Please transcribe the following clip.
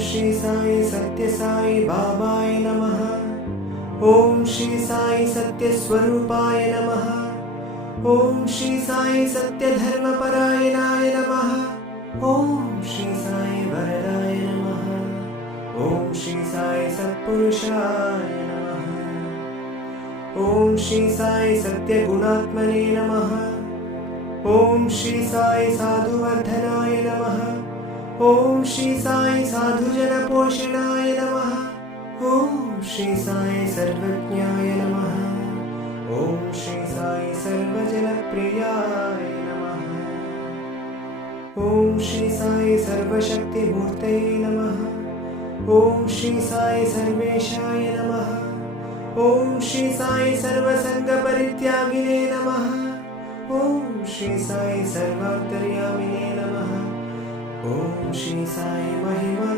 श्री साई सत्य साई बाबाय नमः। ओम श्री साई सत्य स्वरूपाय नमः। ओम श्री साई सत्य धर्मपरायणाय नमः। ओम श्री साई वरदाय नमः। ओम श्री साई सत्पुरुषाय नमः। ओम श्री साई सत्य गुणात्मने नमः। ओम श्री साई साधुवर्धनाय नमः। ओम श्री साई साधुजन पोषणाय नमः। ओम श्री साई सर्वज्ञाय नमः। ओम श्री साई सर्वजनप्रियाय नमः। ओम श्री साई सर्वशक्तिमूर्तये नमः। ओम श्री साई सर्वेशाय नमः। ओम श्री साई सर्वसंगपरित्यागिने नमः। ओम श्री साई सर्वान्तर्यामिने नमः। ओम श्री साई महिमा